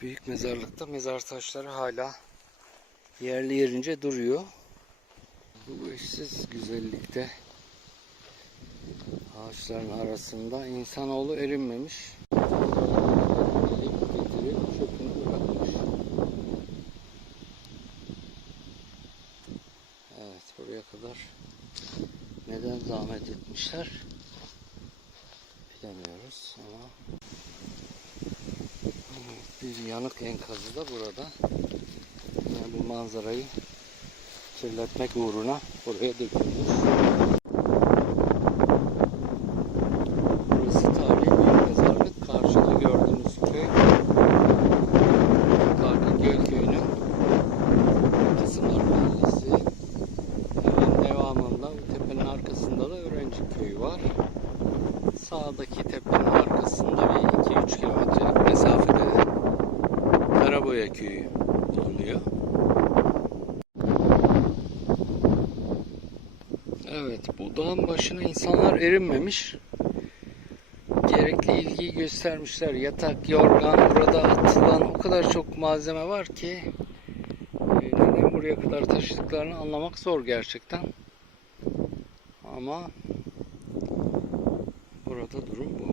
büyük mezarlıkta mezar taşları hala yerli yerince duruyor. Bu eşsiz güzellikte ağaçların arasında insanoğlu erinmemiş. Evet buraya kadar neden zahmet etmişler bilemiyoruz ama bir yanık enkazı da burada. Yine bu manzarayı kirletmek uğruna buraya dökülmüş. Burası tarihi bir mezarlık. Karşıda gördüğünüz köy Kargıgöl köyünün Kısımlar Mahallesi. Hemen devamında bu tepenin arkasında da Öğrenci köyü var. Sağdaki tepenin arkasında bir 2-3 kilometrelik mesafede Karaboya köyü bulunuyor. Evet, bu dağın başına insanlar erinmemiş. Gerekli ilgiyi göstermişler. Yatak, yorgan, burada atılan o kadar çok malzeme var ki neden buraya kadar taşıdıklarını anlamak zor gerçekten. Ama burada durum bu.